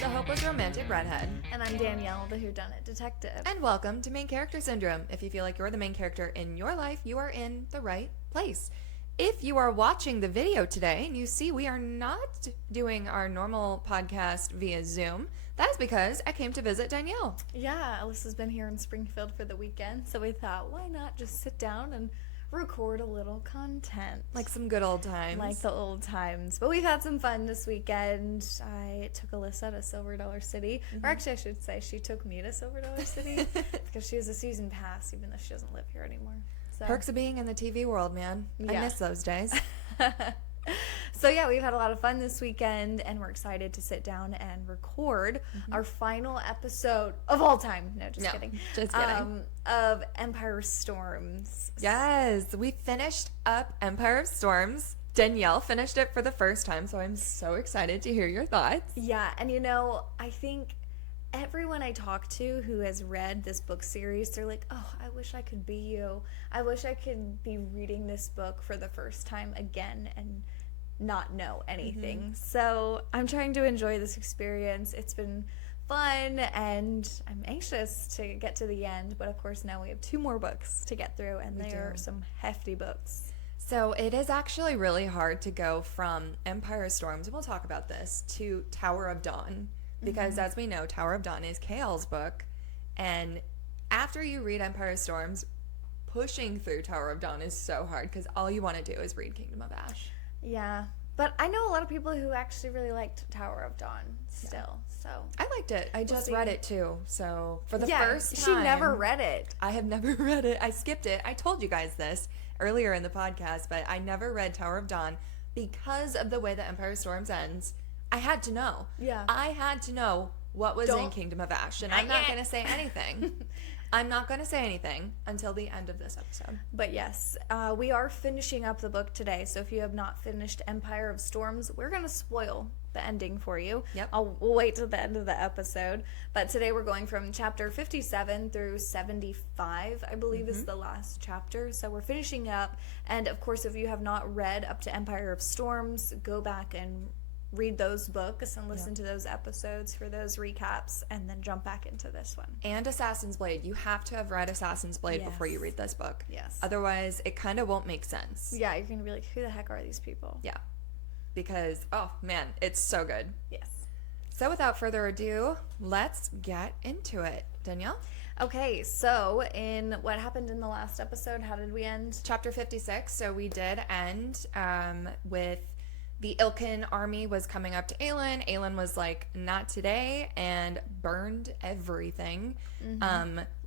the hopeless romantic redhead. And I'm Danielle, the whodunit detective. And welcome to Main Character Syndrome. If you feel like you're the main character in your life, you are in the right place. If you are watching the video today and you see we are not doing our normal podcast via Zoom, that is because I came to visit Danielle. Yeah, Alyssa's been here in Springfield for the weekend, so we thought, why not just sit down and record a little content. Like some good old times. Like the old times. But we've had some fun this weekend. I took Alyssa to Silver Dollar City. Or actually, I should say she took me to Silver Dollar City because she has a season pass, even though she doesn't live here anymore. So. Perks of being in the TV world, man. Yeah. I miss those days. So yeah, we've had a lot of fun this weekend, and we're excited to sit down and record our final episode of all time. No, just kidding. Just kidding. Of Empire of Storms. Yes, we finished up Empire of Storms. Danielle finished it for the first time, so I'm so excited to hear your thoughts. Yeah, and I think everyone I talk to who has read this book series, they're like, oh, I wish I could be you. I wish I could be reading this book for the first time again and not know anything. So I'm trying to enjoy this experience. It's been fun, and I'm anxious to get to the end. But of course, now we have 2 more books to get through, and they are some hefty books. So it is actually really hard to go from Empire of Storms, and we'll talk about this, to Tower of Dawn. Because as we know, Tower of Dawn is Chaol's book. And after you read Empire of Storms, pushing through Tower of Dawn is so hard because all you want to do is read Kingdom of Ash. Yeah. But I know a lot of people who actually really liked Tower of Dawn still. So I liked it. I just read it too. So for the first time. She never read it. I have never read it. I skipped it. I told you guys this earlier in the podcast, but I never read Tower of Dawn because of the way that Empire of Storms ends. I had to know. Yeah. I had to know what was in Kingdom of Ash. And I'm not going to say anything. I'm not going to say anything until the end of this episode. But yes, we are finishing up the book today. So if you have not finished Empire of Storms, we're going to spoil the ending for you. Yep. We'll wait till the end of the episode. But today we're going from chapter 57 through 75, I believe is the last chapter. So we're finishing up. And of course, if you have not read up to Empire of Storms, go back and read those books and listen to those episodes for those recaps, and then jump back into this one. And Assassin's Blade. You have to have read Assassin's Blade before you read this book. Yes. Otherwise, it kind of won't make sense. Yeah, you're going to be like, who the heck are these people? Yeah. Because, oh man, it's so good. Yes. So without further ado, let's get into it. Danielle? Okay, so in what happened in the last episode, how did we end? Chapter 56. So we did end with the Ilkin army was coming up to Aelin. Aelin was like, not today, and burned everything.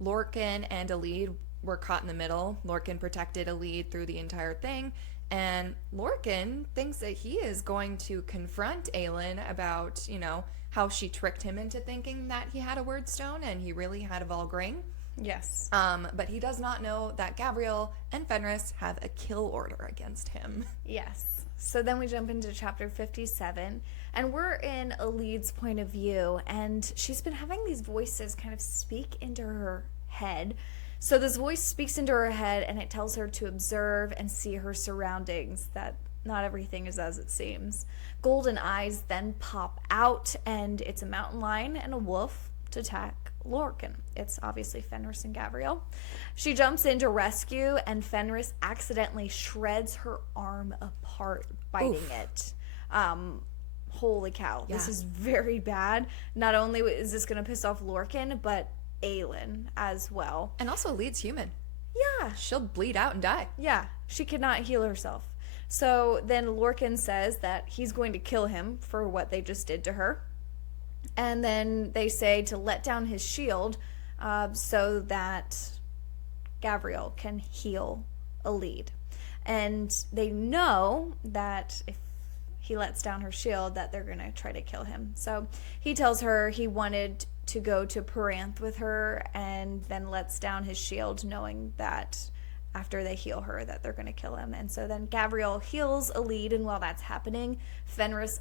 Lorcan and Elide were caught in the middle. Lorcan protected Elide through the entire thing. And Lorcan thinks that he is going to confront Aelin about, how she tricked him into thinking that he had a word stone and he really had a Valgrind. Yes. But he does not know that Gabriel and Fenris have a kill order against him. Yes. So then we jump into chapter 57, and we're in Elide's point of view, and she's been having these voices kind of speak into her head. So this voice speaks into her head, and it tells her to observe and see her surroundings, that not everything is as it seems. Golden eyes then pop out, and it's a mountain lion and a wolf to attack Lorcan. It's obviously Fenris and Gabriel. She jumps in to rescue, and Fenris accidentally shreds her arm apart, biting it. Holy cow. Yeah. This is very bad. Not only is this going to piss off Lorcan, but Aelin as well. And also Elide's human. Yeah. She'll bleed out and die. Yeah. She cannot heal herself. So then Lorcan says that he's going to kill him for what they just did to her. And then they say to let down his shield so that Gabriel can heal Elide. And they know that if he lets down her shield, that they're going to try to kill him. So he tells her he wanted to go to Peranth with her, and then lets down his shield, knowing that after they heal her that they're going to kill him. And so then Gabriel heals Elide, and while that's happening, Fenris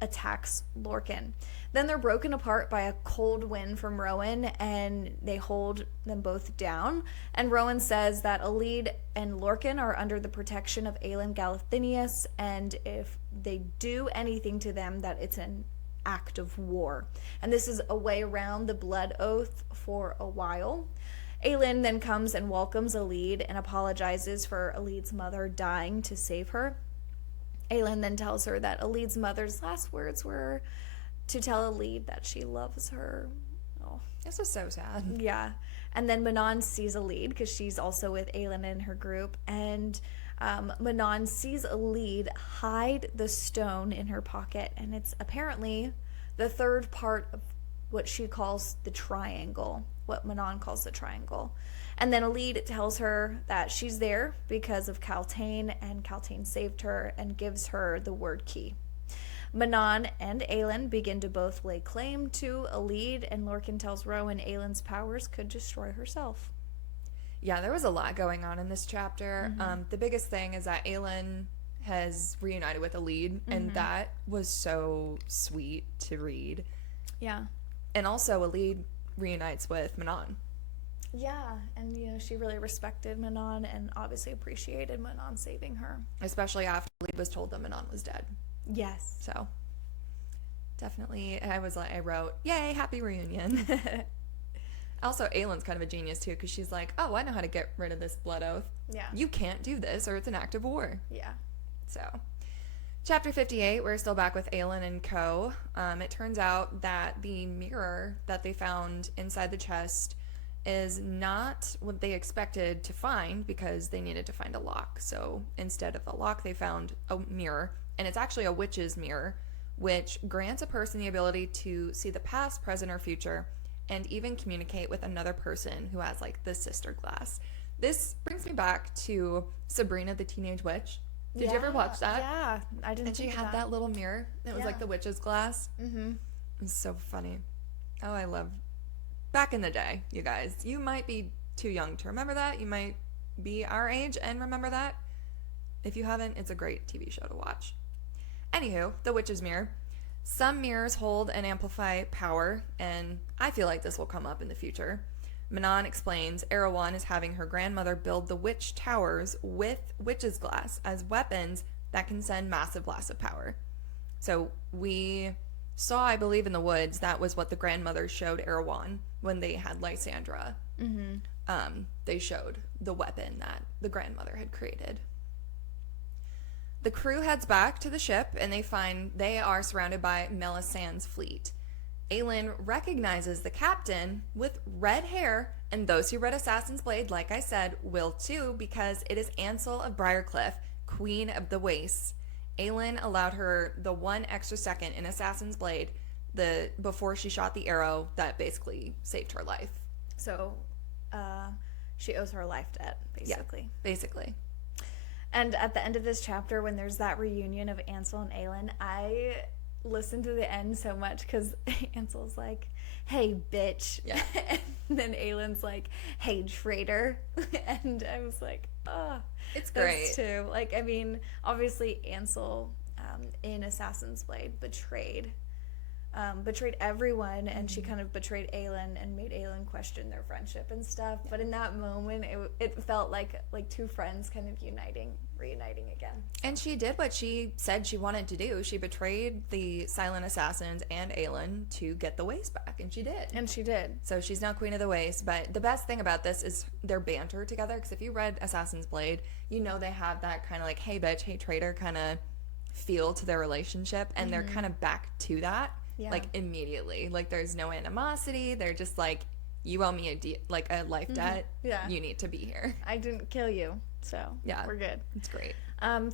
attacks Lorcan. Then they're broken apart by a cold wind from Rowan, and they hold them both down. And Rowan says that Elide and Lorcan are under the protection of Aelin Galathinius, and if they do anything to them, that it's an act of war. And this is a way around the blood oath for a while. Aelin then comes and welcomes Alid and apologizes for Alid's mother dying to save her. Aelin then tells her that Alid's mother's last words were to tell Alid that she loves her. Oh, this was so sad. yeah. And then Manon sees Alid because she's also with Aelin in her group, and Manon sees Alid hide the stone in her pocket, and it's apparently the third part of what she calls the triangle, what Manon calls the triangle. And then Alid tells her that she's there because of Kaltain, and Kaltain saved her and gives her the word key. Manon and Aelin begin to both lay claim to Alid, and Lorcan tells Rowan Aelin's powers could destroy herself. Yeah, there was a lot going on in this chapter. The biggest thing is that Aelin has reunited with Alid, and that was so sweet to read. Yeah. And also Alid reunites with Manon. Yeah, and she really respected Manon and obviously appreciated Manon saving her. Especially after Alid was told that Manon was dead. Yes. So, definitely, I wrote, yay, happy reunion. Also, Aelin's kind of a genius, too, because she's like, oh, I know how to get rid of this blood oath. Yeah. You can't do this, or it's an act of war. Yeah. So, chapter 58, we're still back with Aelin and co. It turns out that the mirror that they found inside the chest is not what they expected to find because they needed to find a lock. So, instead of a lock, they found a mirror, and it's actually a witch's mirror, which grants a person the ability to see the past, present, or future, and even communicate with another person who has, like, the sister glass. This brings me back to Sabrina the Teenage Witch. Did you ever watch that? Yeah, I didn't. And she had that little mirror. It was like the witch's glass. Mm-hmm. It was so funny. Oh, I love. Back in the day, you guys. You might be too young to remember that. You might be our age and remember that. If you haven't, it's a great TV show to watch. Anywho, the witch's mirror. Some mirrors hold and amplify power, and I feel like this will come up in the future. Manon explains Erewhon is having her grandmother build the witch towers with witch's glass as weapons that can send massive blasts of power. So we saw, I believe, in the woods, that was what the grandmother showed Erewhon when they had Lysandra. Mm-hmm. They showed the weapon that the grandmother had created. The crew heads back to the ship, and they find they are surrounded by Melisandre's fleet. Aelin recognizes the captain with red hair, and those who read Assassin's Blade, like I said, will too, because it is Ansel of Briarcliff, Queen of the Wastes. Aelin allowed her the 1 extra second in Assassin's Blade before she shot the arrow that basically saved her life. So, she owes her a life debt, basically. Yeah, basically. And at the end of this chapter, when there's that reunion of Ansel and Aelin, I listen to the end so much because Ansel's like, hey, bitch. Yeah. And then Aelin's like, hey, traitor. And I was like, oh. It's great. Too. Like, I mean, obviously Ansel in Assassin's Blade betrayed everyone, and she kind of betrayed Aelin and made Aelin question their friendship and stuff. But in that moment, it felt like two friends kind of reuniting again. And she did what she said she wanted to do. She betrayed the Silent Assassins and Aelin to get the Waste back, and she did. So she's now Queen of the Waste. But the best thing about this is their banter together, because if you read Assassin's Blade, you know they have that kind of like, hey bitch, hey traitor kind of feel to their relationship, and they're kind of back to that. Yeah. Like immediately, like there's no animosity. They're just like, you owe me a life debt. Yeah, you need to be here. I didn't kill you, so yeah, we're good. It's great.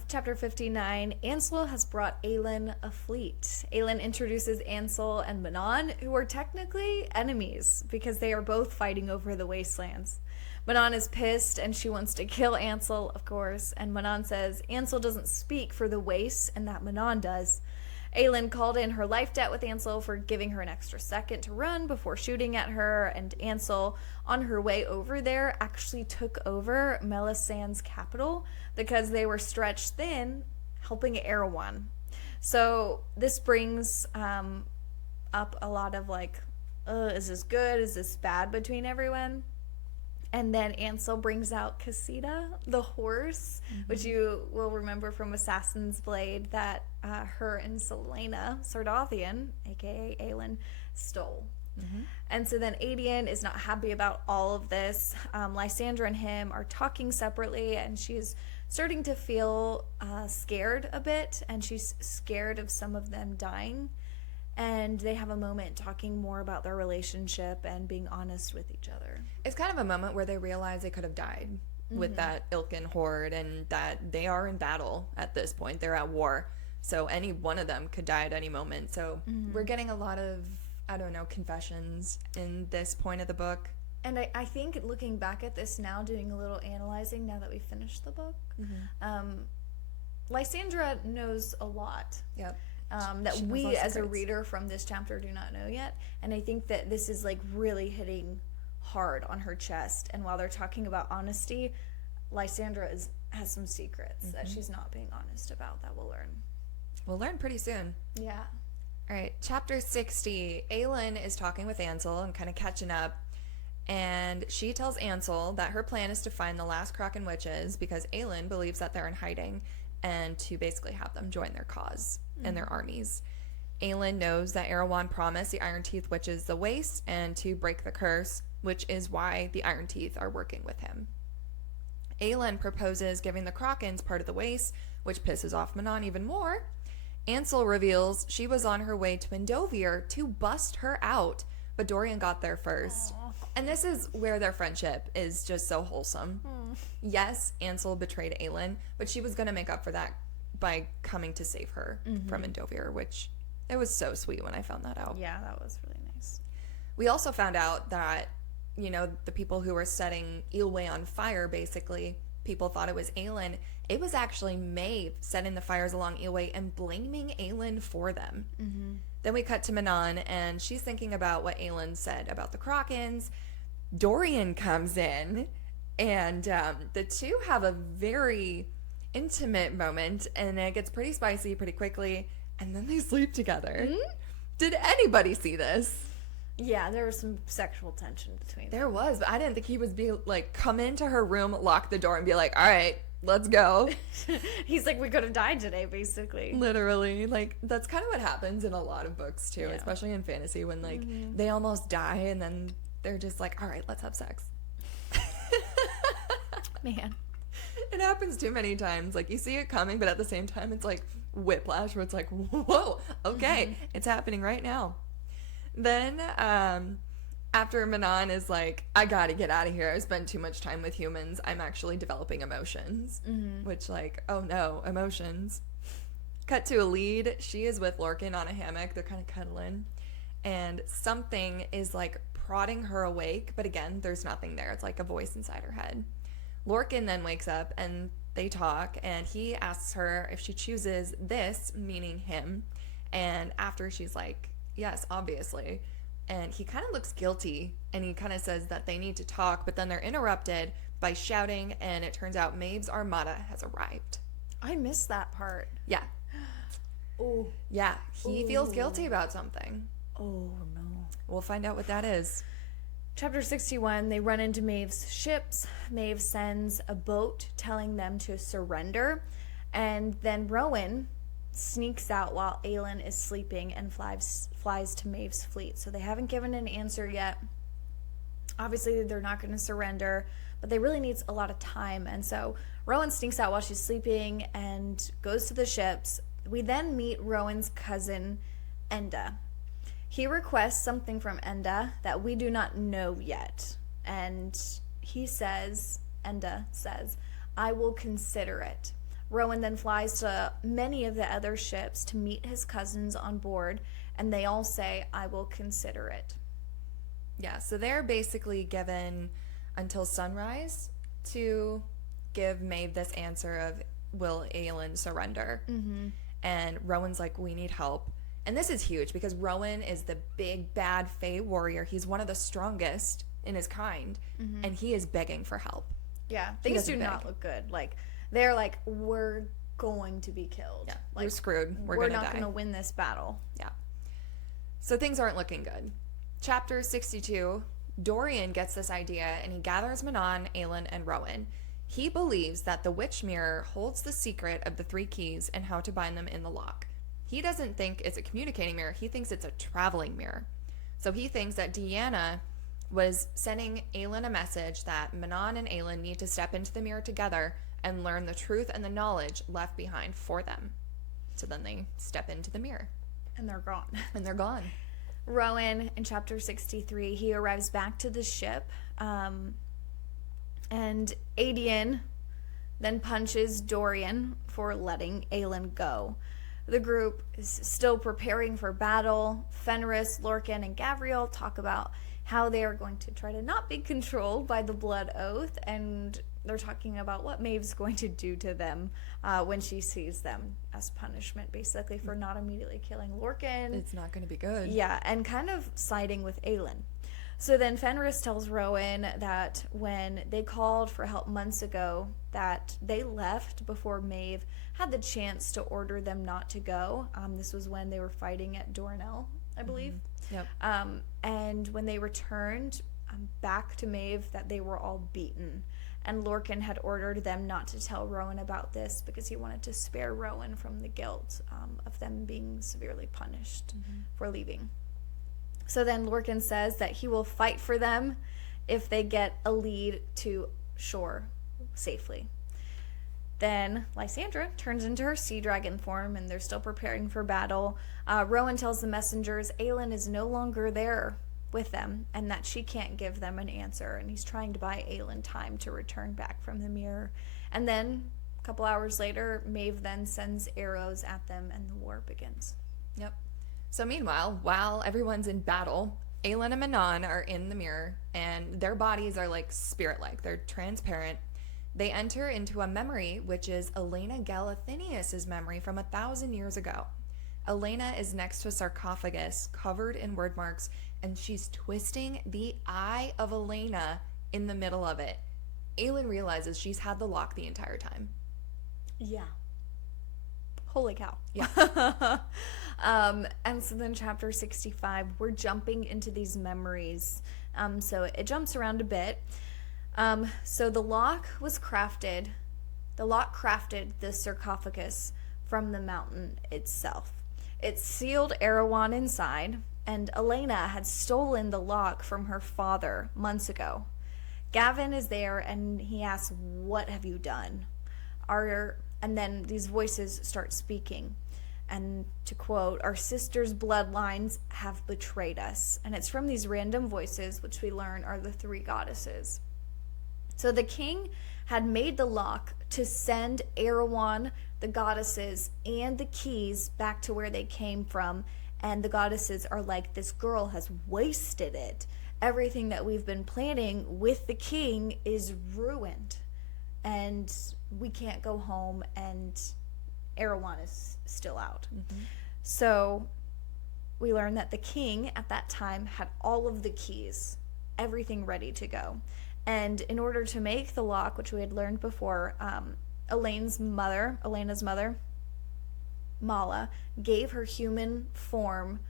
Chapter 59. Ansel has brought Aelin a fleet. Aelin introduces Ansel and Manon, who are technically enemies because they are both fighting over the wastelands. Manon is pissed and she wants to kill Ansel, of course. And Manon says Ansel doesn't speak for the wastes and that Manon does. Aelin called in her life debt with Ansel for giving her an extra second to run before shooting at her, and Ansel, on her way over there, actually took over Melisandre's capital because they were stretched thin, helping Erewhon. So this brings up a lot of like, is this good? Is this bad between everyone? And then Ansel brings out Casita, the horse, which you will remember from Assassin's Blade that her and Selena Sardovian, aka Aelin, stole. And so then Adian is not happy about all of this. Lysandra and him are talking separately, and she's starting to feel scared a bit, and she's scared of some of them dying. And they have a moment talking more about their relationship and being honest with each other. It's kind of a moment where they realize they could have died with that Ilkin horde, and that they are in battle at this point. They're at war. So any one of them could die at any moment. So we're getting a lot of, I don't know, confessions in this point of the book. And I think looking back at this now, doing a little analyzing now that we finished the book, Lysandra knows a lot. Yep. That She knows we lots of as a secrets. reader from this chapter do not know yet. And I think that this is like really hitting hard on her chest. And while they're talking about honesty, Lysandra has some secrets that she's not being honest about that we'll learn. We'll learn pretty soon. Yeah. All right, chapter 60. Aelin is talking with Ansel and kind of catching up. And she tells Ansel that her plan is to find the last Kraken witches because Aelin believes that they're in hiding, and to basically have them join their cause and their armies. Aelin knows that Erewhon promised the Iron Teeth witches the waste and to break the curse, which is why the Iron Teeth are working with him. Aelin proposes giving the Krakens part of the waste, which pisses off Manon even more. Ansel reveals she was on her way to Endovier to bust her out, but Dorian got there first. Aww. And this is where their friendship is just so wholesome. Yes, Ansel betrayed Aelin, but she was going to make up for that by coming to save her from Endovier, which it was so sweet when I found that out. Yeah, that was really nice. We also found out that, you know, the people who were setting Eelway on fire, basically, people thought it was Aelin. It was actually Maeve setting the fires along Eelway and blaming Aelin for them. Then we cut to Manon, and she's thinking about what Aelin said about the Krakens. Dorian comes in, and the two have a very intimate moment, and it gets pretty spicy pretty quickly, and then they sleep together. Did anybody see this? Yeah, there was some sexual tension between them. There was, but I didn't think he would be like, come into her room, lock the door, and be like, all right, let's go. He's like, we could have died today, basically. Literally. Like, that's kind of what happens in a lot of books, too, Yeah. especially in fantasy, when, like, they almost die, and then they're just like, all right, let's have sex. Man. It happens too many times. Like, you see it coming, but at the same time, it's like whiplash, where it's like, whoa, okay, it's happening right now. Then, after Manon is like, I gotta get out of here. I spend too much time with humans. I'm actually developing emotions. Which, like, oh no, emotions. Cut to a lead. She is with Lorcan on a hammock. They're kind of cuddling. And something is, like, prodding her awake. But again, there's nothing there. It's like a voice inside her head. Lorcan then wakes up and they talk. And he asks her if she chooses this, meaning him. And after she's like, yes, obviously. And he kind of looks guilty, and he kind of says that they need to talk, but then they're interrupted by shouting, and it turns out Maeve's armada has arrived. I missed that part. Yeah. Oh. Yeah, he feels guilty about something. Oh, no. We'll find out what that is. Chapter 61, they run into Maeve's ships. Maeve sends a boat telling them to surrender, and then Rowan sneaks out while Aelin is sleeping and flies to Maeve's fleet. So they haven't given an answer yet. Obviously, they're not going to surrender, but they really need a lot of time. And so Rowan sneaks out while she's sleeping and goes to the ships. We then meet Rowan's cousin, Enda. He requests something from Enda that we do not know yet. And Enda says, I will consider it. Rowan then flies to many of the other ships to meet his cousins on board, and they all say, I will consider it. Yeah, so they're basically given until sunrise to give Maeve this answer of, will Aelin surrender? And Rowan's like, we need help. And this is huge because Rowan is the big, bad Fae warrior. He's one of the strongest in his kind, and he is begging for help. Yeah, things do not look good. Like, they're like, we're going to be killed. Yeah, like, we're screwed. We're not gonna die. going to win this battle. Yeah. So things aren't looking good. Chapter 62, Dorian gets this idea and he gathers Manon, Aelin, and Rowan. He believes that the witch mirror holds the secret of the 3 keys and how to bind them in the lock. He doesn't think it's a communicating mirror. He thinks it's a traveling mirror. So he thinks that Deanna was sending Aelin a message that Manon and Aelin need to step into the mirror together and learn the truth and the knowledge left behind for them. So then they step into the mirror. And they're gone. And they're gone. Rowan, in chapter 63, he arrives back to the ship, and Adian then punches Dorian for letting Aelin go. The group is still preparing for battle. Fenris, Lorcan, and Gavriel talk about how they are going to try to not be controlled by the blood oath, and they're talking about what Maeve's going to do to them when she sees them as punishment, basically, for not immediately killing Lorcan. It's not going to be good. Yeah, and kind of siding with Aelin. So then Fenris tells Rowan that when they called for help months ago, that they left before Maeve had the chance to order them not to go. This was when they were fighting at Dornell, I believe. Yep. And when they returned back to Maeve, that they were all beaten. And Lorcan had ordered them not to tell Rowan about this because he wanted to spare Rowan from the guilt of them being severely punished for leaving. So then Lorcan says that he will fight for them if they get a lead to shore safely. Then Lysandra turns into her sea dragon form, and they're still preparing for battle. Rowan tells the messengers Aelin is no longer there with them and that she can't give them an answer, and he's trying to buy Aelin time to return back from the mirror. And then a couple hours later, Maeve then sends arrows at them and the war begins. Yep. So meanwhile, while everyone's in battle, Aelin and Manon are in the mirror, and their bodies are like spirit-like. They're transparent. They enter into a memory, which is Elena Galathinius' memory from 1,000 years ago. Elena is next to a sarcophagus covered in word marks, and she's twisting the eye of Elena in the middle of it. Aelin realizes she's had the lock the entire time. Yeah. Holy cow. Yeah. And so then chapter 65, we're jumping into these memories. So it jumps around a bit. So the lock crafted the sarcophagus from the mountain itself. It sealed Erewhon inside, and Elena had stolen the lock from her father months ago. Gavin is there, and he asks, "What have you done?" And then these voices start speaking. And to quote, "Our sister's bloodlines have betrayed us." And it's from these random voices, which we learn are the 3 goddesses. So the king had made the lock to send Erewhon, the goddesses, and the keys back to where they came from. And the goddesses are like, this girl has wasted it. Everything that we've been planning with the king is ruined. And we can't go home, and Erewhon is still out. So we learn that the king at that time had all of the keys, everything ready to go. And in order to make the lock, which we had learned before, Elena's mother, Mala, gave her human form,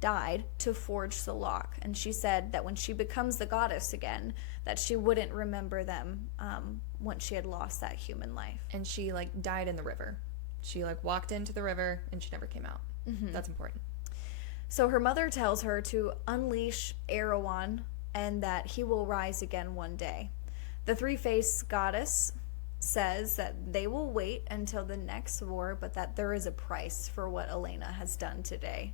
died, to forge the lock. And she said that when she becomes the goddess again, that she wouldn't remember them once she had lost that human life. And she died in the river. She walked into the river and she never came out. That's important. So her mother tells her to unleash Erewhon and that he will rise again one day. The 3-faced goddess says that they will wait until the next war, but that there is a price for what Elena has done today.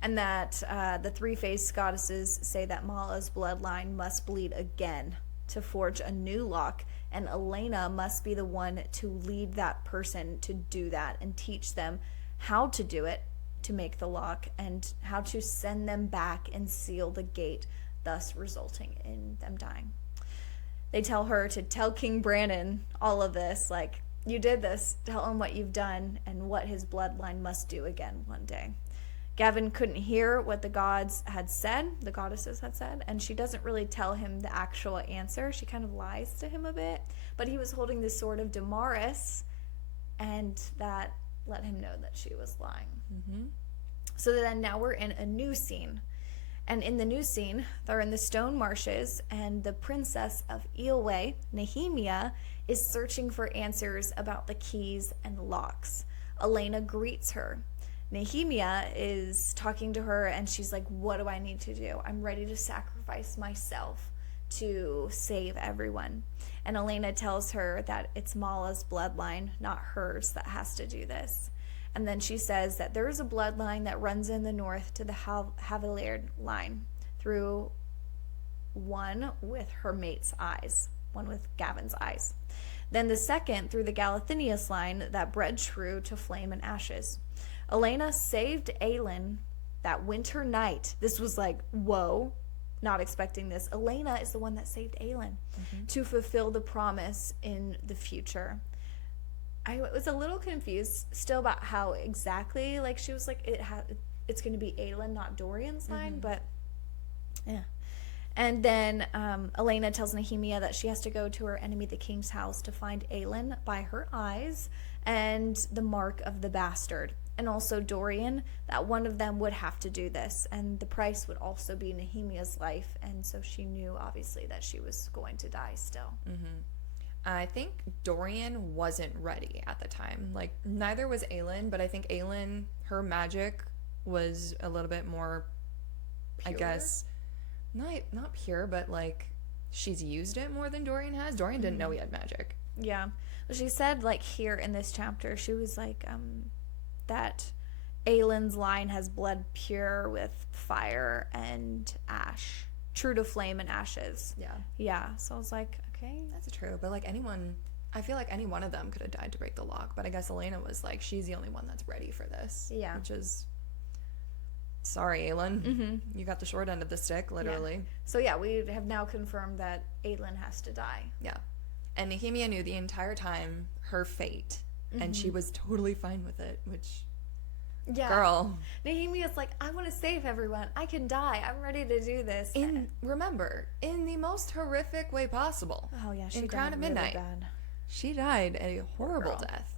And that the 3-faced goddesses say that Mala's bloodline must bleed again to forge a new lock, and Elena must be the one to lead that person to do that and teach them how to do it, to make the lock, and how to send them back and seal the gate, thus resulting in them dying. They tell her to tell King Brannon all of this, you did this, tell him what you've done and what his bloodline must do again one day. Gavin couldn't hear what the goddesses had said, and she doesn't really tell him the actual answer. She kind of lies to him a bit, but he was holding the sword of Damaris, and that let him know that she was lying. So then now we're in a new scene. And in the new scene, they're in the stone marshes, and the princess of Eelway, Nehemia, is searching for answers about the keys and locks. Elena greets her. Nehemia is talking to her, and she's like, what do I need to do? I'm ready to sacrifice myself to save everyone. And Elena tells her that it's Mala's bloodline, not hers, that has to do this. And then she says that there is a bloodline that runs in the north to the Havillard line through one with her mate's eyes, one with Gavin's eyes. Then the second through the Galathinius line that bred true to flame and ashes. Elena saved Aelin that winter night. This was like, whoa, not expecting this. Elena is the one that saved Aelin to fulfill the promise in the future. I was a little confused still about how exactly, like, she was like, it's going to be Aelin, not Dorian's line, but yeah. And then Elena tells Nehemia that she has to go to her enemy, the king's house, to find Aelin by her eyes and the mark of the bastard. And also Dorian, that one of them would have to do this. And the price would also be Nehemia's life. And so she knew, obviously, that she was going to die still. I think Dorian wasn't ready at the time. Like, neither was Aelin, but I think Aelin, her magic was a little bit more, pure? I guess, not pure, but like, she's used it more than Dorian has. Dorian didn't know he had magic. Yeah. She said, like, here in this chapter, she was like, that Aelin's line has blood pure with fire and ash, true to flame and ashes. Yeah. So I was like, okay, that's true. But like, I feel like any one of them could have died to break the lock. But I guess Elena was like, she's the only one that's ready for this. Yeah. Which is, sorry, Aelin, you got the short end of the stick, literally. Yeah. So yeah, we have now confirmed that Aelin has to die. Yeah. And Nehemia knew the entire time her fate. And she was totally fine with it, which, girl. Nehemia's like, I want to save everyone. I can die. I'm ready to do this. Remember, in the most horrific way possible. Oh, yeah. She in Crown of Midnight. Really bad. She died a horrible death.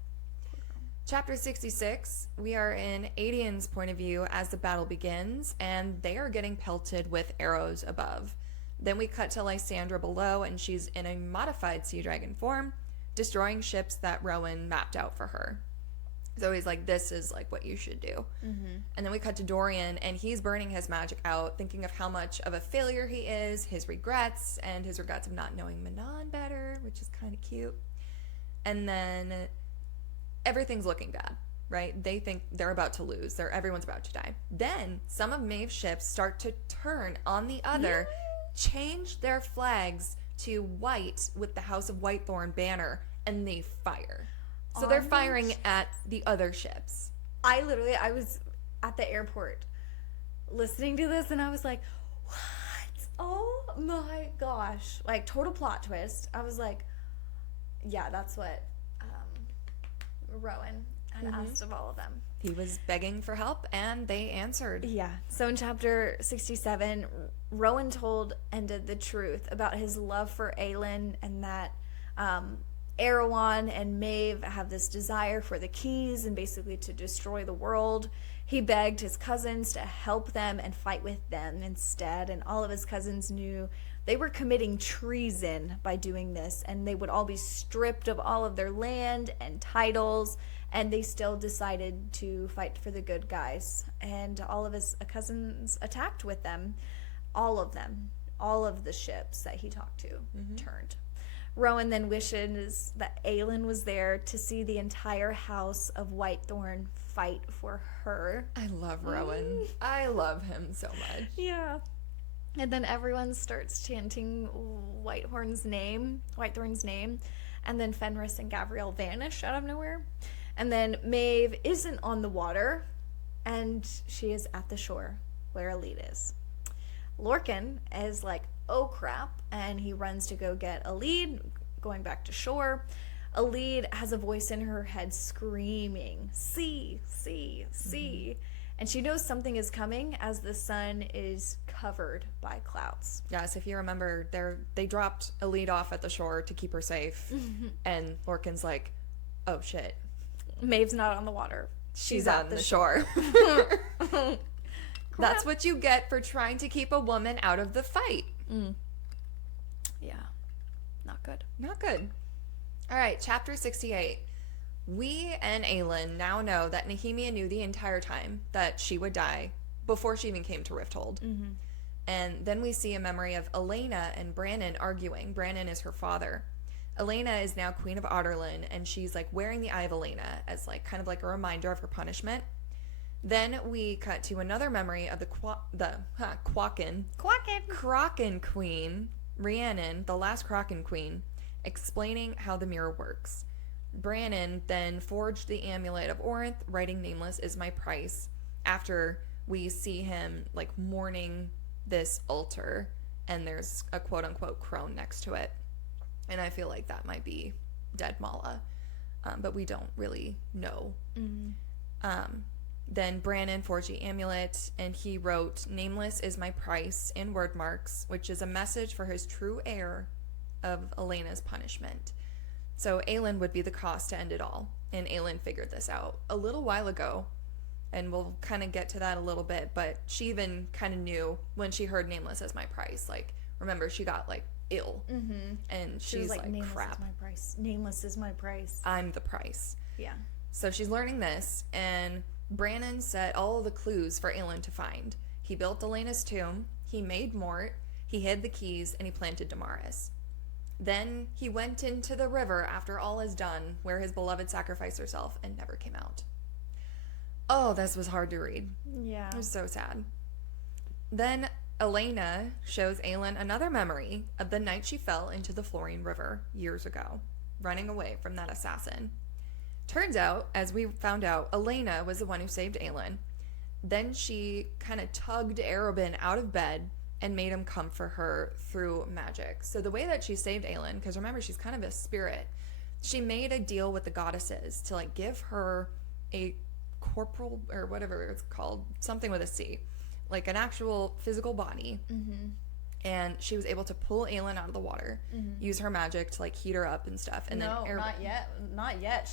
Chapter 66, we are in Adian's point of view as the battle begins, and they are getting pelted with arrows above. Then we cut to Lysandra below, and she's in a modified sea dragon form, destroying ships that Rowan mapped out for her. So he's like, this is like what you should do. And then we cut to Dorian, and he's burning his magic out, thinking of how much of a failure he is, his regrets, and his regrets of not knowing Manon better, which is kind of cute. And then everything's looking bad, right? They think they're about to lose. Everyone's about to die. Then some of Maeve's ships start to turn on the other, change their flags to white with the House of Whitethorn banner, and they fire. So they're firing at the other ships. I was at the airport listening to this, and I was like, what? Oh my gosh. Like, total plot twist. I was like, yeah, that's what Rowan had asked of all of them. He was begging for help, and they answered. Yeah. So in chapter 67, Rowan told Enda the truth about his love for Aelin, and that Erewhon and Maeve have this desire for the keys and basically to destroy the world. He begged his cousins to help them and fight with them instead, and all of his cousins knew they were committing treason by doing this, and they would all be stripped of all of their land and titles, and they still decided to fight for the good guys. And all of his cousins attacked with them. All of them. All of the ships that he talked to turned. Rowan then wishes that Aelin was there to see the entire House of Whitethorn fight for her. I love Rowan. I love him so much. Yeah. And then everyone starts chanting Whitethorn's name, and then Fenris and Gavriel vanish out of nowhere. And then Maeve isn't on the water, and she is at the shore where Elide is. Lorcan is like, oh crap, and he runs to go get Elide, going back to shore. Elide has a voice in her head screaming, see, see, see. And she knows something is coming as the sun is covered by clouds. Yes, if you remember, they dropped Elide off at the shore to keep her safe. And Lorcan's like, oh shit. Maeve's not on the water. She's on the shore. That's what you get for trying to keep a woman out of the fight. Yeah. Not good. Not good. All right, chapter 68. We and Aelin now know that Nehemia knew the entire time that she would die before she even came to Rifthold. And then we see a memory of Elena and Brannon arguing. Brannon is her father. Elena is now Queen of Otterlin, and she's like wearing the Eye of Elena as like kind of like a reminder of her punishment. Then we cut to another memory of the Kraken Queen, Rhiannon, the last Kraken Queen, explaining how the mirror works. Brannon then forged the amulet of Orinth, writing "Nameless is my price," after we see him like mourning this altar, and there's a quote-unquote crone next to it. And I feel like that might be dead Mala, but we don't really know. Then Brannon forged the amulet, and he wrote "Nameless is my price" in word marks, which is a message for his true heir of Elena's punishment. So Aelin would be the cost to end it all, and Aelin figured this out a little while ago, and we'll kind of get to that a little bit, but she even kind of knew when she heard "Nameless as my price." Like, remember, she got like ill, and She was she's like, nameless crap, is my price. Nameless is my price. I'm the price. Yeah. So she's learning this, and Brannon set all the clues for Aelin to find. He built Elena's tomb, he made Mort, he hid the keys, and he planted Damaris. Then he went into the river after all is done, where his beloved sacrificed herself and never came out. Oh, this was hard to read. Yeah. It was so sad. Then Elena shows Aelin another memory of the night she fell into the Florine River years ago, running away from that assassin. Turns out, as we found out, Elena was the one who saved Aelin. Then she kind of tugged Arobin out of bed and made him come for her through magic. So the way that she saved Aelin, because remember, she's kind of a spirit, she made a deal with the goddesses to like give her a corporal, or whatever it's called, something with a C, like an actual physical body. And she was able to pull Aelin out of the water, use her magic to like heat her up and stuff. And no, then not yet.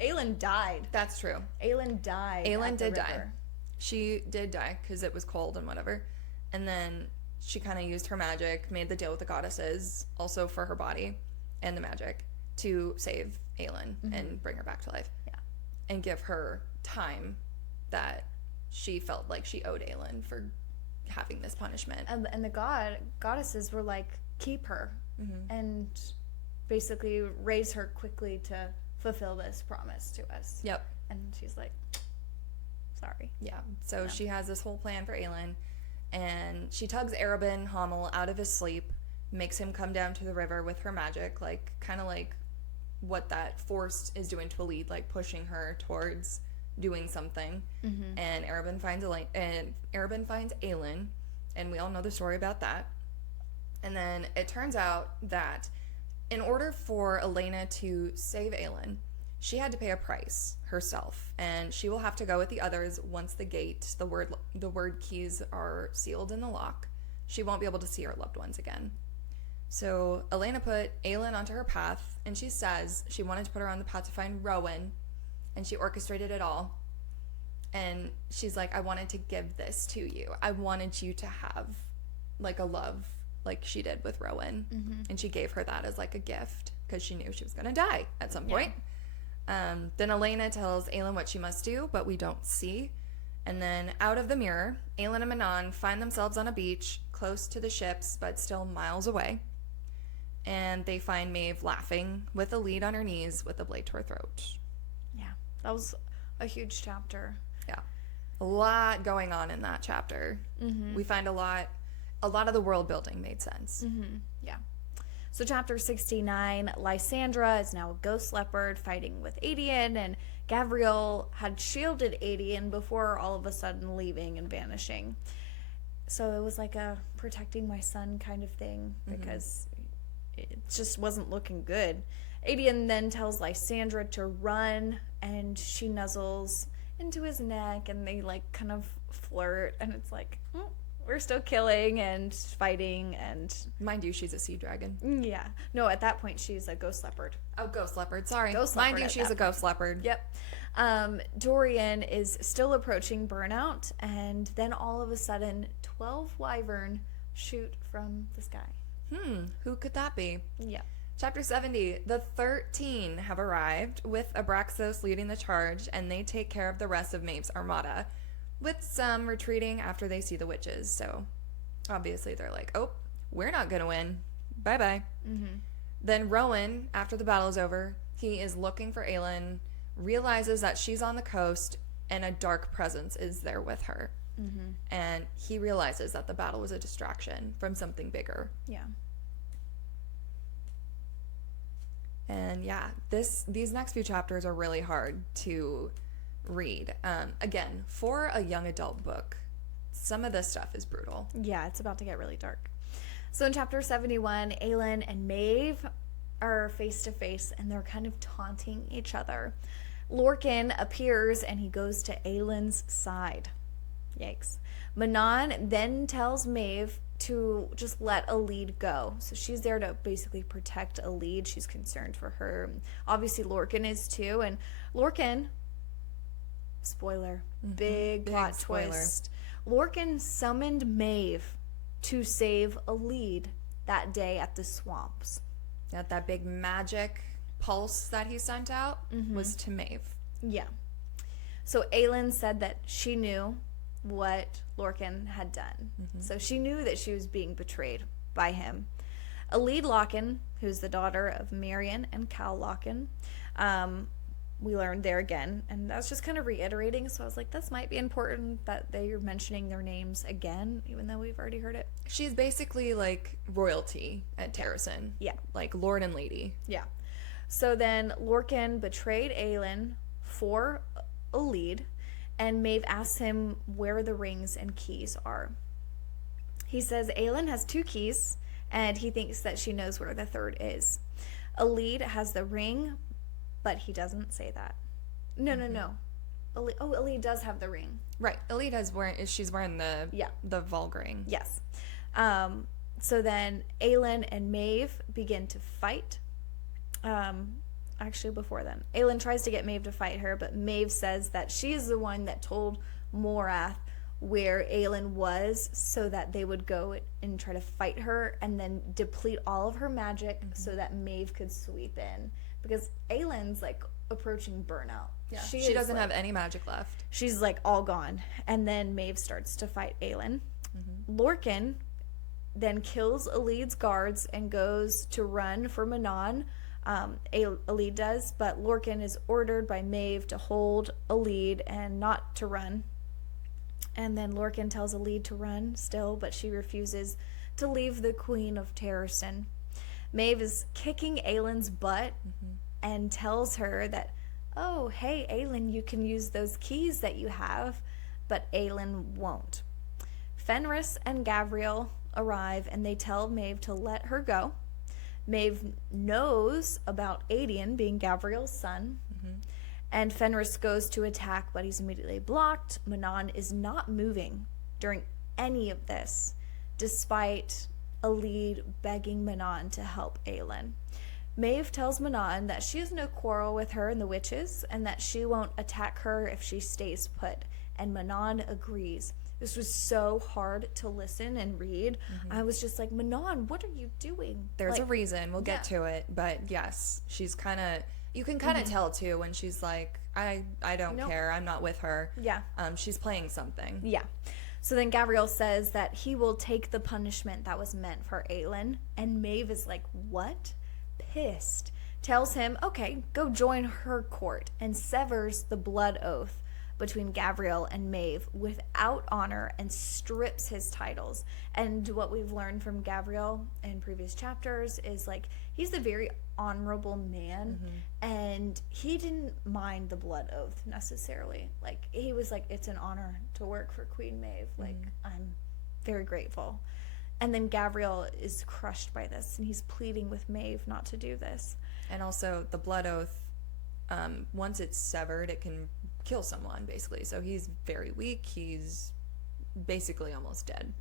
Aelin died. That's true. Aelin died. Aelin did die. River. She did die because it was cold and whatever. And then she kind of used her magic, made the deal with the goddesses, also for her body and the magic, to save Aelin and bring her back to life. Yeah. And give her time that she felt like she owed Aelin for having this punishment. And the goddesses were like, keep her and basically raise her quickly to fulfill this promise to us. Yep. And she's like, sorry. Yeah. So she has this whole plan for Aelin, and she tugs Arobin Hommel out of his sleep, makes him come down to the river with her magic, like kind of like what that force is doing to Elide, like pushing her towards doing something. And Arobin finds Aelin, and we all know the story about that. And then it turns out that in order for Elena to save Aelin, she had to pay a price herself, and she will have to go with the others once the word keys are sealed in the lock. She won't be able to see her loved ones again. So Elena put Aelin onto her path, and she says she wanted to put her on the path to find Rowan, and she orchestrated it all. And she's like, I wanted to give this to you. I wanted you to have like a love like she did with Rowan. And she gave her that as like a gift because she knew she was going to die at some point. Then Elena tells Aelin what she must do, but we don't see. And then out of the mirror, Aelin and Manon find themselves on a beach close to the ships, but still miles away. And they find Maeve laughing with Elide on her knees with a blade to her throat. Yeah, that was a huge chapter. Yeah, a lot going on in that chapter. We find a lot of the world building made sense. Yeah. So chapter 69, Lysandra is now a ghost leopard fighting with Adian, and Gavriel had shielded Adian before all of a sudden leaving and vanishing. So it was like a protecting my son kind of thing because it just wasn't looking good. Adian then tells Lysandra to run, and she nuzzles into his neck, and they like kind of flirt, and it's like, We're still killing and fighting and... Mind you, she's a sea dragon. Yeah. No, at that point, she's a ghost leopard. Oh, ghost leopard. Sorry. Ghost Mind leopard you, at she's that a ghost leopard. Yep. Dorian is still approaching burnout, and then all of a sudden, 12 wyvern shoot from the sky. Who could that be? Yeah. Chapter 70. The 13 have arrived, with Abraxos leading the charge, and they take care of the rest of Maeve's armada, with some retreating after they see the witches. So, obviously, they're like, oh, we're not going to win. Bye-bye. Then Rowan, after the battle's over, he is looking for Aelin, realizes that she's on the coast, and a dark presence is there with her. And he realizes that the battle was a distraction from something bigger. Yeah. And yeah, these next few chapters are really hard to read. Again, for a young adult book, some of this stuff is brutal. Yeah, it's about to get really dark. So in chapter 71, Aelin and Maeve are face to face, and they're kind of taunting each other. Lorcan appears, and he goes to Aelin's side. Yikes. Manon then tells Maeve to just let Alid go. So she's there to basically protect Alid. She's concerned for her. Obviously, Lorcan is too. And Lorcan, spoiler, big plot spoiler. twist. Lorcan summoned Maeve to save Alid that day at the swamps. That big magic pulse that he sent out was to Maeve. Yeah. So Aelin said that she knew what Lorcan had done. So she knew that she was being betrayed by him. Alid Lochan, who's the daughter of Marion and Cal Lochan, we learned there again, and that's just kind of reiterating, so I was like, this might be important that they're mentioning their names again, even though we've already heard it. She's basically like royalty at Terrasen. Yeah. Like Lord and Lady. Yeah. So then Lorcan betrayed Aelin for Alid, and Maeve asks him where the rings and keys are. He says Aelin has 2 keys, and he thinks that she knows where the third is. Alid has the ring, but he doesn't say that. No. Alid does have the ring. Right. Alid she's wearing the Volg ring. Yes. So then Aelin and Maeve begin to fight. Actually, before then, Aelin tries to get Maeve to fight her, but Maeve says that she is the one that told Morath where Aelin was so that they would go and try to fight her and then deplete all of her magic so that Maeve could sweep in. Because Aelin's like approaching burnout. Yeah. She doesn't have any magic left. She's like all gone. And then Maeve starts to fight Aelin. Lorcan then kills Alid's guards and goes to run for Manon. Alid does, but Lorcan is ordered by Maeve to hold Alid and not to run. And then Lorcan tells Alid to run still, but she refuses to leave the Queen of Terrasen. Maeve is kicking Aelin's butt and tells her that, oh, hey, Aelin, you can use those keys that you have, but Aelin won't. Fenris and Gavriel arrive, and they tell Maeve to let her go. Maeve knows about Adian being Gavriel's son, and Fenris goes to attack, but he's immediately blocked. Manon is not moving during any of this, despite Alid begging Manon to help Aelin. Maeve tells Manon that she has no quarrel with her and the witches, and that she won't attack her if she stays put, and Manon agrees. This was so hard to listen and read. I was just like, Manon, what are you doing? There's a reason. We'll get to it. But yes, she's kind of, you can kind of tell too when she's like, I don't care. I'm not with her. Yeah. She's playing something. Yeah. So then Gavriel says that he will take the punishment that was meant for Aelin. And Maeve is like, what? Pissed. Tells him, okay, go join her court, and severs the blood oath between Gavriel and Maeve without honor and strips his titles. And what we've learned from Gavriel in previous chapters is like he's a very honorable man, and he didn't mind the blood oath necessarily. Like he was like, it's an honor to work for Queen Maeve. Like I'm very grateful. And then Gavriel is crushed by this, and he's pleading with Maeve not to do this. And also the blood oath, once it's severed, it can kill someone basically. So he's very weak. He's basically almost dead.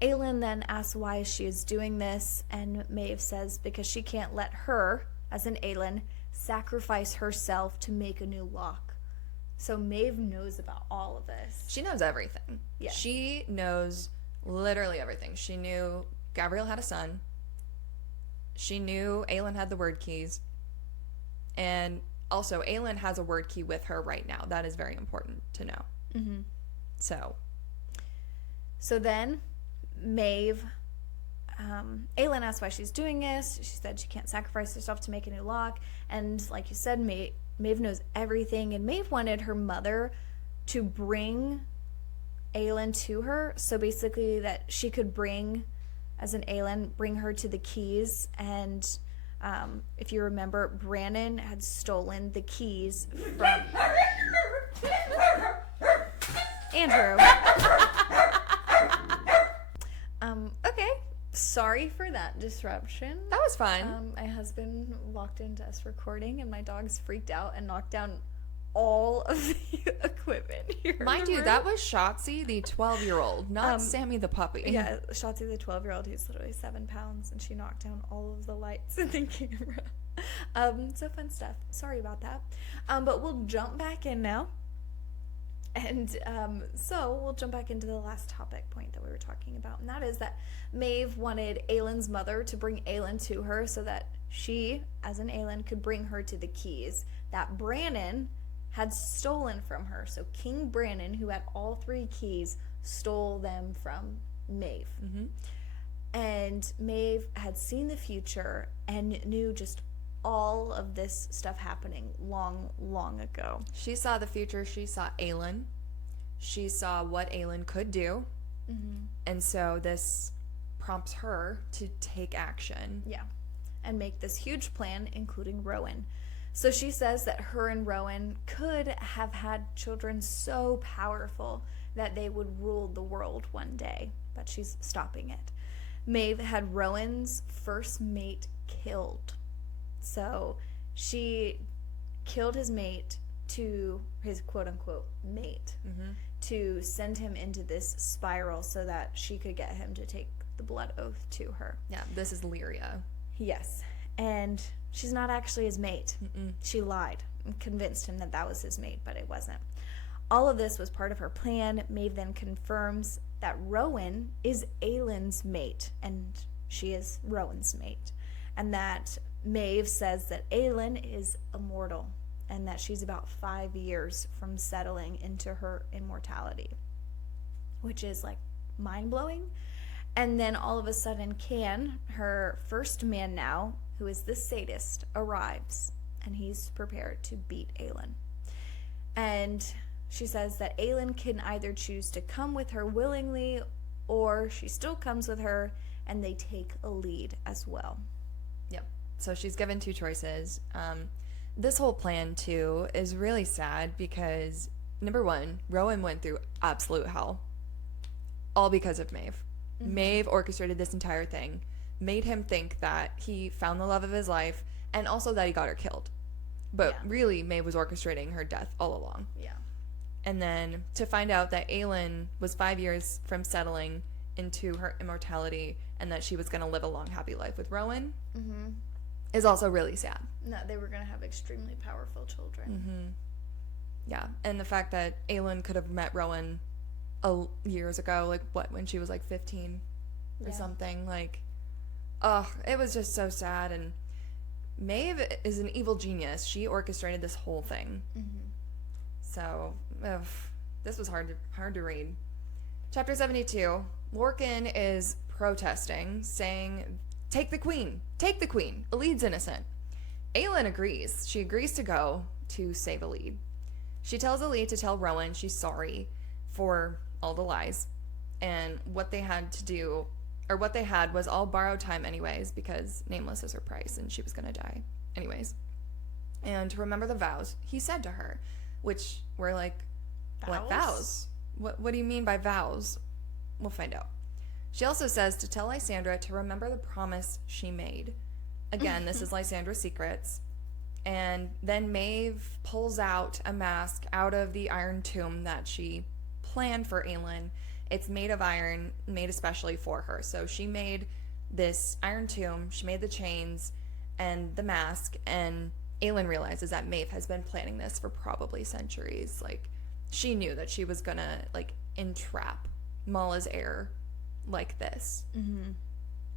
Aelin then asks why she is doing this, and Maeve says because she can't let her, as an Aelin, sacrifice herself to make a new lock. So Maeve knows about all of this. She knows everything. Yeah. She knows literally everything. She knew Gabriel had a son. She knew Aelin had the word keys. And also, Aelin has a word key with her right now. That is very important to know. So then, Maeve, Aelin asks why she's doing this. She said she can't sacrifice herself to make a new lock. And like you said, Maeve knows everything. And Maeve wanted her mother to bring Aelin to her. So basically that she could bring, as an Aelin, bring her to the keys. And if you remember, Brannon had stolen the keys from... Andrew. Okay. Sorry for that disruption. That was fun. My husband walked into us recording and my dogs freaked out and knocked down all of the equipment here. Mind you, that was Shotzi, the 12-year-old, not Sammy the puppy. Yeah, Shotzi, the 12-year-old, who's literally 7 pounds, and she knocked down all of the lights in the camera. So fun stuff. Sorry about that. But we'll jump back in now. And so we'll jump back into the last topic point that we were talking about, and that is that Maeve wanted Aelin's mother to bring Aelin to her so that she, as an Aelin, could bring her to the keys that Brannon had stolen from her. So King Brannon, who had all 3 keys, stole them from Maeve. And Maeve had seen the future and knew just all of this stuff happening long, long ago. She saw the future. She saw Aelin. She saw what Aelin could do. And so this prompts her to take action. Yeah. And make this huge plan, including Rowan. So she says that her and Rowan could have had children so powerful that they would rule the world one day. But she's stopping it. Maeve had Rowan's first mate killed. So she killed his mate, to his quote-unquote mate, to send him into this spiral so that she could get him to take the blood oath to her. Yeah, this is Lyria. Yes. And she's not actually his mate. She lied and convinced him that that was his mate, but it wasn't. All of this was part of her plan. Maeve then confirms that Rowan is Aelin's mate, and she is Rowan's mate. And that Maeve says that Aelin is immortal and that she's about 5 years from settling into her immortality, which is like mind-blowing. And then all of a sudden Can, her first man now, who is the sadist, arrives, and he's prepared to beat Aelin. And she says that Aelin can either choose to come with her willingly, or she still comes with her and they take a lead as well. Yep. So she's given 2 choices. This whole plan, too, is really sad because, number one, Rowan went through absolute hell. All because of Maeve. Maeve orchestrated this entire thing, made him think that he found the love of his life, and also that he got her killed. But really, Maeve was orchestrating her death all along. Yeah. And then to find out that Aelin was 5 years from settling into her immortality and that she was going to live a long, happy life with Rowan is also really sad. No, they were going to have extremely powerful children. Yeah, and the fact that Aelin could have met Rowan years ago, like what, when she was like 15 or something, like, it was just so sad. And Maeve is an evil genius. She orchestrated this whole thing. So, this was hard to read. Chapter 72, Lorcan is protesting, saying, take the queen, Elid's innocent. Aelin agrees. She agrees to go to save Elid. She tells Elid to tell Rowan she's sorry for all the lies, and what they had to do, or what they had was all borrowed time anyways, because Nameless is her price and she was gonna die anyways. And to remember the vows he said to her, which were like, what vows? What do you mean by vows? We'll find out. She also says to tell Lysandra to remember the promise she made. Again, this is Lysandra's secrets. And then Maeve pulls out a mask out of the iron tomb that she plan for Aelin. It's made of iron, made especially for her. So she made this iron tomb, she made the chains and the mask, and Aelin realizes that Maeve has been planning this for probably centuries. Like, she knew that she was gonna, like, entrap Mala's heir like this. Mm-hmm.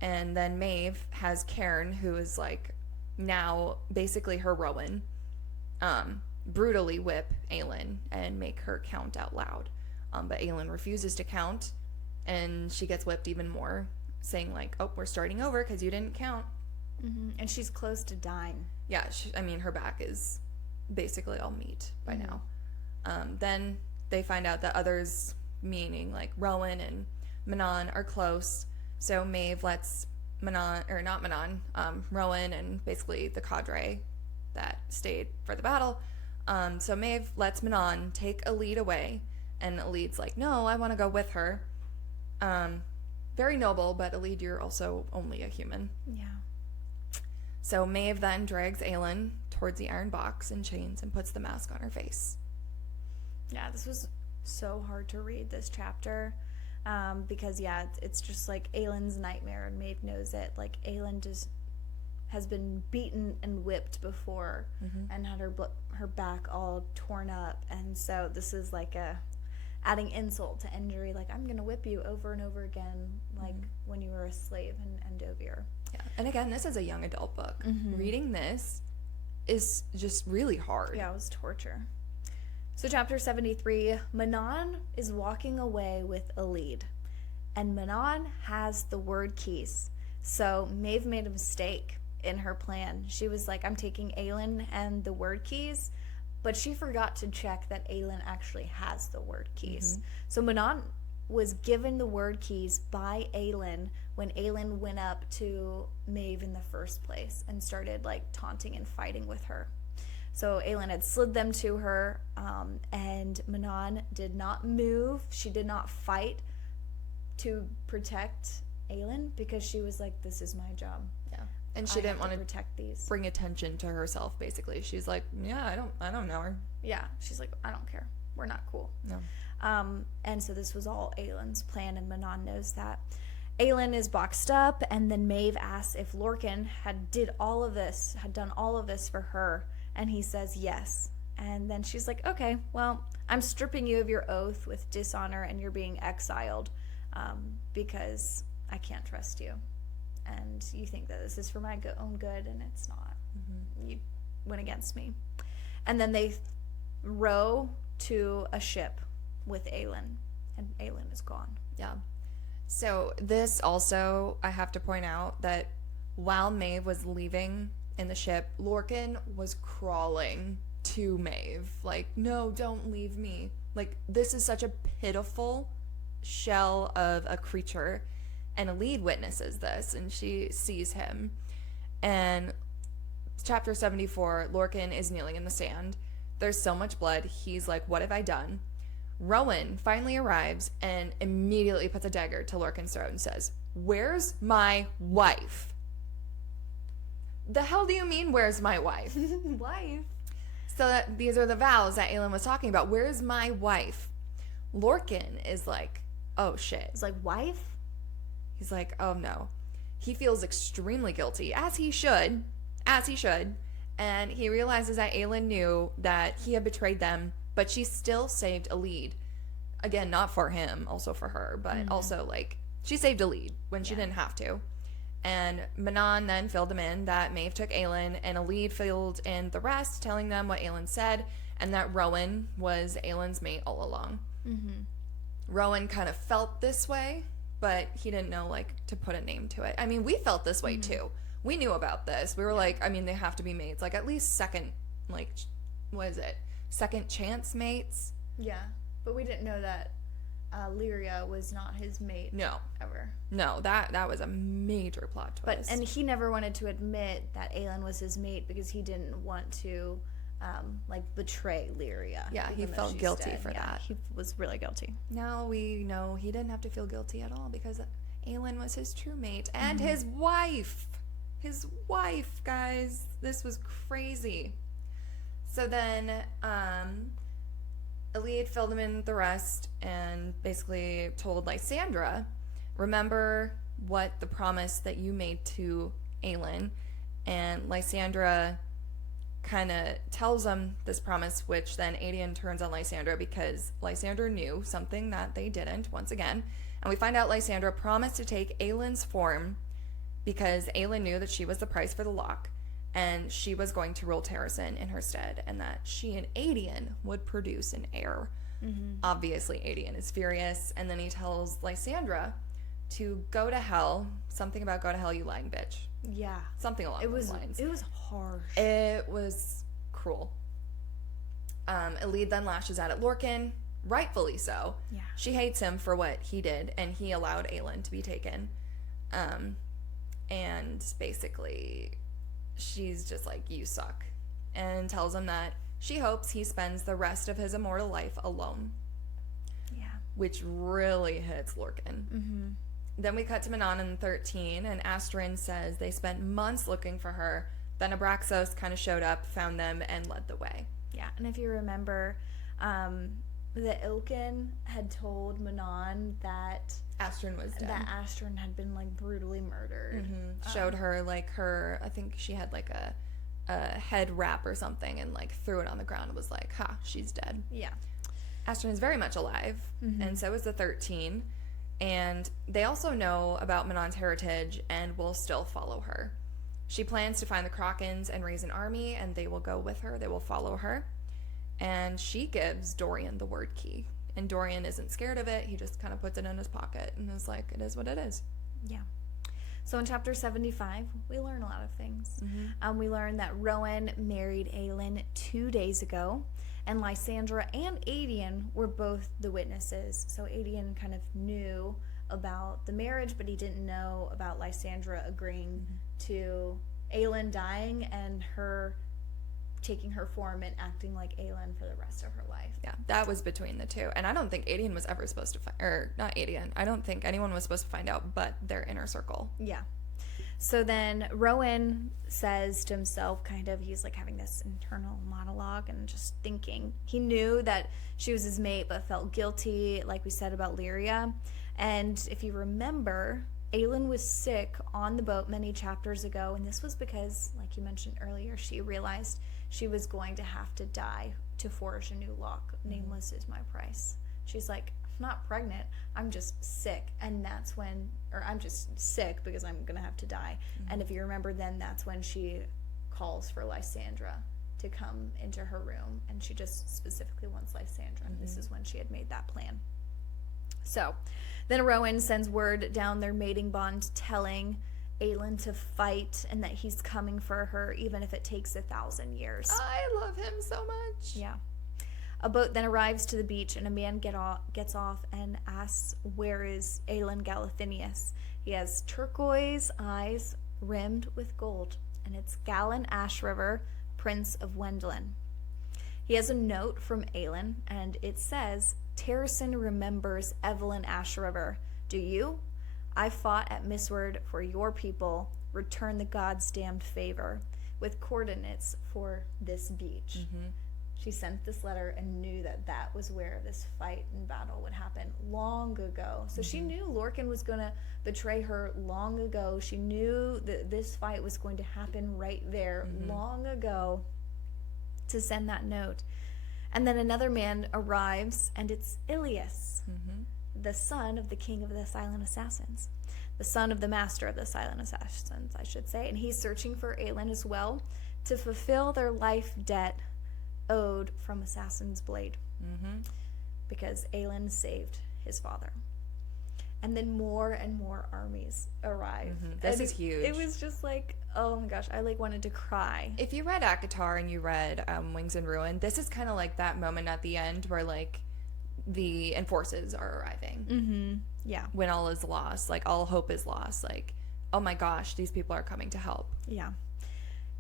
And then Maeve has Cairn, who is, like, now basically her Rowan, brutally whip Aelin and make her count out loud. But Aelin refuses to count, and she gets whipped even more, saying, like, oh, we're starting over because you didn't count. Mm-hmm. And she's close to dying. Yeah, her back is basically all meat by now. Then they find out that others, meaning, like, Rowan and Manon, are close. So Maeve lets Rowan and basically the cadre that stayed for the battle. So Maeve lets Manon take Elide away, and Elide's like, no, I want to go with her. Very noble, but Elide, you're also only a human. Yeah. So Maeve then drags Aelin towards the iron box in chains and puts the mask on her face. Yeah, this was so hard to read, this chapter. Because, yeah, it's just like Aelin's nightmare, and Maeve knows it. Like, Aelin just has been beaten and whipped before, and had her back all torn up. And so this is like adding insult to injury. Like, I'm going to whip you over and over again, like when you were a slave in Dovier. Yeah. And again, this is a young adult book. Reading this is just really hard. Yeah, it was torture. So chapter 73, Manon is walking away with Elide, and Manon has the word keys. So Maeve made a mistake in her plan. She was like, I'm taking Aelin and the word keys, but she forgot to check that Aelin actually has the word keys. So Manon was given the word keys by Aelin when Aelin went up to Maeve in the first place and started, like, taunting and fighting with her. So Aelin had slid them to her, and Manon did not move. She did not fight to protect Aelin because she was like, this is my job. Yeah. And she didn't want to protect these. Bring attention to herself, basically. She's like, yeah, I don't know her. Yeah. She's like, I don't care. We're not cool. No. And so this was all Aelin's plan, and Manon knows that. Aelin is boxed up, and then Maeve asks if Lorcan had done all of this for her, and he says yes. And then she's like, okay, well, I'm stripping you of your oath with dishonor, and you're being exiled because I can't trust you. And you think that this is for my own good, and it's not. You went against me. And then they row to a ship with Aelin, and Aelin is gone. Yeah. So this also, I have to point out that while Maeve was leaving in the ship, Lorcan was crawling to Maeve. Like, no, don't leave me. Like, this is such a pitiful shell of a creature. And Elide witnesses this, and she sees him. And chapter 74, Lorcan is kneeling in the sand. There's so much blood. He's like, what have I done? Rowan finally arrives and immediately puts a dagger to Lorcan's throat and says, where's my wife? The hell do you mean, where's my wife? Wife? So these are the vows that Aelin was talking about. Where's my wife? Lorcan is like, oh shit. It's like, wife? He's like, oh no. He feels extremely guilty, as he should. And he realizes that Aelin knew that he had betrayed them, but she still saved Elide. Again, not for him, also for her, but also, like, she saved Elide when she didn't have to. And Manon then filled him in that Maeve took Aelin, and Elide filled in the rest, telling them what Aelin said, and that Rowan was Aelin's mate all along. Rowan kind of felt this way, but he didn't know, like, to put a name to it. I mean, we felt this way, too. We knew about this. We were like, I mean, they have to be mates. Like, at least second, like, what is it? Second chance mates? Yeah. But we didn't know that Lyria was not his mate. No. Ever. No, that was a major plot twist. And he never wanted to admit that Aelin was his mate because he didn't want to, like, betray Lyria. Yeah, he felt guilty for that. He was really guilty. Now we know he didn't have to feel guilty at all because Aelin was his true mate. And his wife. His wife, guys. This was crazy. So then, Elide filled him in the rest and basically told Lysandra, remember what the promise that you made to Aelin. And Lysandra kind of tells him this promise, which then Aedion turns on Lysandra because Lysandra knew something that they didn't, once again. And we find out Lysandra promised to take Aelin's form because Aelin knew that she was the price for the lock, and she was going to rule Terrasen in her stead, and that she and Aedion would produce an heir. Obviously, Aedion is furious, and then he tells Lysandra to go to hell. Something about go to hell, you lying bitch. Yeah. Something along those lines. It was harsh. It was cruel. Elide then lashes out at Lorcan, rightfully so. Yeah. She hates him for what he did, and he allowed Aelin to be taken. And basically, she's just like, you suck. And tells him that she hopes he spends the rest of his immortal life alone. Yeah. Which really hits Lorcan. Then we cut to Manon in 13, and Astrid says they spent months looking for her. Then Abraxos kind of showed up, found them, and led the way. Yeah, and if you remember, the Ilkin had told Manon that Astrid was dead. That Astrid had been like brutally murdered. Showed her like her, I think she had like a head wrap or something, and like threw it on the ground and was like, ha, she's dead. Yeah. Astrid is very much alive, and so is the 13. And they also know about Manon's heritage and will still follow her. She plans to find the Krakens and raise an army, and they will go with her. They will follow her. And she gives Dorian the word key. And Dorian isn't scared of it. He just kind of puts it in his pocket and is like, it is what it is. Yeah. So in chapter 75, we learn a lot of things. We learn that Rowan married Aelin 2 days ago, and Lysandra and Aedion were both the witnesses. So Aedion kind of knew about the marriage, but he didn't know about Lysandra agreeing to Aelin dying and her taking her form and acting like Aelin for the rest of her life. Yeah, that was between the two. And I don't think Aedion was ever supposed to find, or not Aedion, I don't think anyone was supposed to find out but their inner circle. Yeah. So then Rowan says to himself, kind of, he's like having this internal monologue and just thinking. He knew that she was his mate, but felt guilty, like we said about Lyria. And if you remember, Aelin was sick on the boat many chapters ago, and this was because, like you mentioned earlier, she realized she was going to have to die to forge a new lock. Nameless is my price. She's like, I'm not pregnant, I'm just sick. And that's when, or I'm just sick because I'm going to have to die. And if you remember, then that's when she calls for Lysandra to come into her room. And she just specifically wants Lysandra. And this is when she had made that plan. So then Rowan sends word down their mating bond telling Aelin to fight and that he's coming for her even if it takes 1,000 years. I love him so much. Yeah. A boat then arrives to the beach, and a man gets off and asks, where is Aelin Galathinius? He has turquoise eyes rimmed with gold, and it's Galen Ashriver, Prince of Wendlin. He has a note from Aelin, and it says, Terrasen remembers Evelyn Ashriver. Do you? I fought at Mistward for your people. Return the gods' damned favor, with coordinates for this beach. She sent this letter and knew that that was where this fight and battle would happen long ago. So she knew Lorcan was going to betray her long ago. She knew that this fight was going to happen right there long ago to send that note. And then another man arrives, and it's Ilias, the son of the king of the Silent Assassins, the son of the master of the Silent Assassins, I should say. And he's searching for Aelin as well to fulfill their life debt owed from Assassin's Blade, because Aelin saved his father. And then more and more armies arrive. This is huge. It was just like, oh my gosh, I like wanted to cry. If you read ACOTAR and you read Wings in Ruin, this is kind of like that moment at the end where like the enforcers are arriving. Yeah. When all is lost, like all hope is lost, like, oh my gosh, these people are coming to help. Yeah.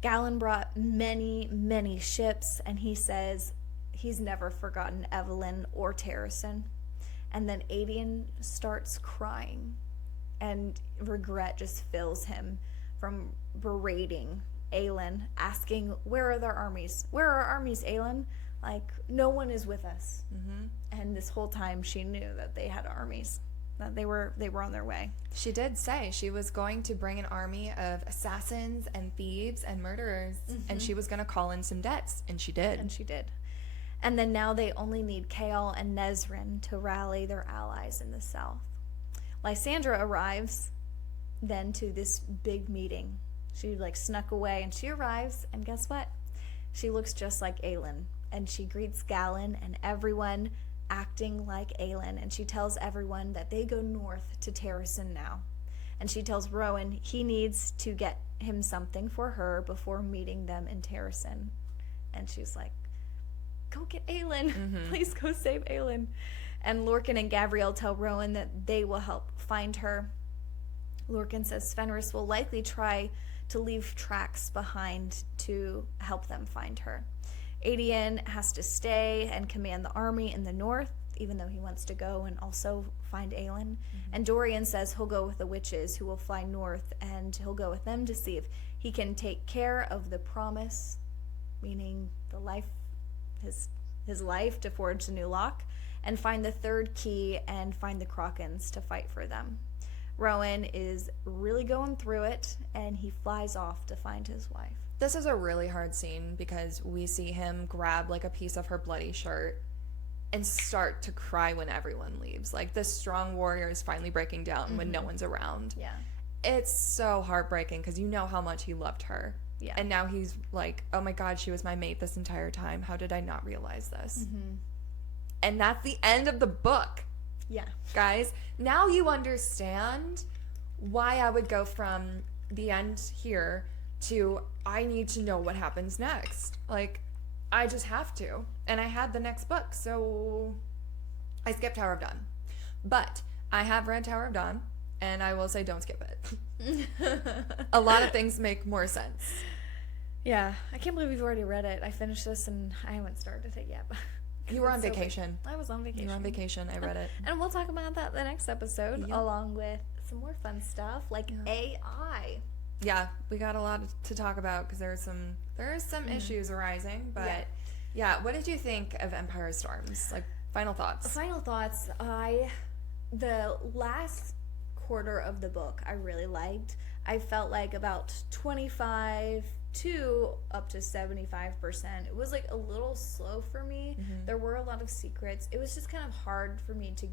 Galen brought many, many ships, and he says he's never forgotten Evelyn or Terrasen. And then Aedion starts crying, and regret just fills him from berating Aelin, asking, where are their armies? Where are our armies, Aelin? Like, no one is with us. And this whole time she knew that they had armies, that they were on their way. She did say she was going to bring an army of assassins and thieves and murderers, and she was going to call in some debts, and she did. And she did. And then now they only need Kael and Nezrin to rally their allies in the south. Lysandra arrives then to this big meeting. She like snuck away, and she arrives, and guess what? She looks just like Aelin, and she greets Galen and everyone acting like Aelin, and she tells everyone that they go north to Terrasen now. And she tells Rowan he needs to get him something for her before meeting them in Terrasen. And she's like, go get Aelin. Please go save Aelin. And Lorcan and Gavriel tell Rowan that they will help find her. Lorcan says Fenris will likely try to leave tracks behind to help them find her. Aedion has to stay and command the army in the north, even though he wants to go and also find Aelin. And Dorian says he'll go with the witches who will fly north, and he'll go with them to see if he can take care of the promise, meaning the life, his life to forge the new lock, and find the third key and find the Krakens to fight for them. Rowan is really going through it, and he flies off to find his wife. This is a really hard scene because we see him grab like a piece of her bloody shirt and start to cry when everyone leaves. Like, this strong warrior is finally breaking down when no one's around. Yeah. It's so heartbreaking because you know how much he loved her. Yeah. And now he's like, oh my God, she was my mate this entire time. How did I not realize this? And that's the end of the book. Yeah. Guys, now you understand why I would go from the end here to I need to know what happens next. Like, I just have to. And I had the next book, so I skipped Tower of Dawn. But I have read Tower of Dawn, and I will say don't skip it. A lot of things make more sense. Yeah. I can't believe we've already read it. I finished this, and I haven't started it yet. You were on vacation. I was on vacation. You were on vacation. I read it. And we'll talk about that the next episode, along with some more fun stuff like AI. Yeah, we got a lot to talk about because there are some issues arising. But yeah, what did you think of Empire Storms? Like, final thoughts. Final thoughts. The last quarter of the book I really liked. I felt like about 25 to up to 75%. It was like a little slow for me. There were a lot of secrets. It was just kind of hard for me to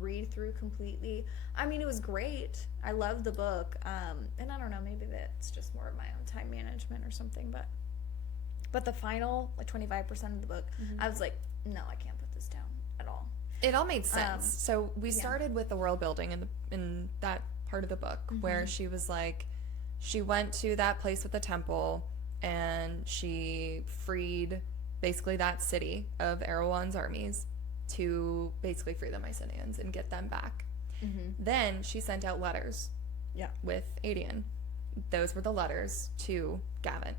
read through completely. I mean, it was great. I loved the book. And I don't know, maybe that's just more of my own time management or something, but the final like 25% of the book, I was like, no, I can't put this down at all. It all made sense. So we started with the world building in that part of the book where she was like, she went to that place with the temple and she freed basically that city of Erewhon's armies to basically free the Mycenaeans and get them back. Then she sent out letters with Aedion. Those were the letters to Galen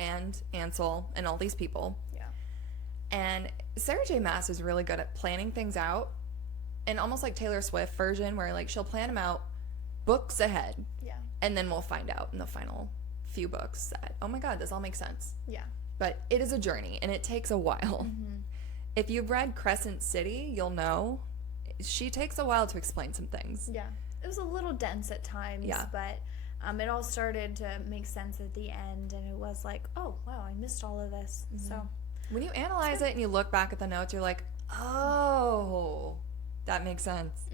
and Ansel and all these people. And Sarah J. Maas is really good at planning things out, and almost like Taylor Swift version where like she'll plan them out books ahead. And then we'll find out in the final few books that, oh my God, this all makes sense. But it is a journey, and it takes a while. If you've read Crescent City, you'll know she takes a while to explain some things. It was a little dense at times, but it all started to make sense at the end, and it was like, oh, wow, I missed all of this. So when you analyze it and you look back at the notes, you're like, oh, that makes sense.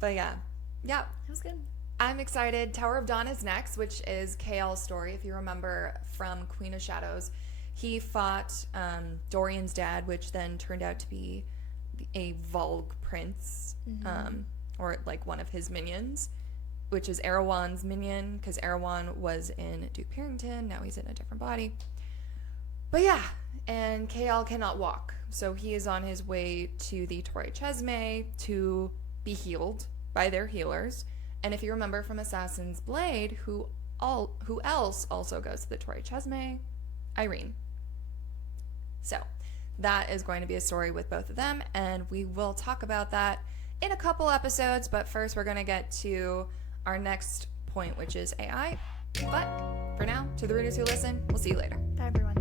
But yeah, it was good. I'm excited. Tower of Dawn is next, which is Kael's story. If you remember from Queen of Shadows, he fought Dorian's dad, which then turned out to be a Volg prince, or like one of his minions, which is Erewhon's minion, because Erewhon was in Duke Parrington. Now he's in a different body. But yeah, and Kael cannot walk, so he is on his way to the Torre Chesme to be healed by their healers. And if you remember from Assassin's Blade, who else also goes to the Torre Chesme? Irene. So that is going to be a story with both of them, and we will talk about that in a couple episodes. But first, we're going to get to our next point, which is AI. But For now, to the readers who listen, we'll see you later. Bye, everyone.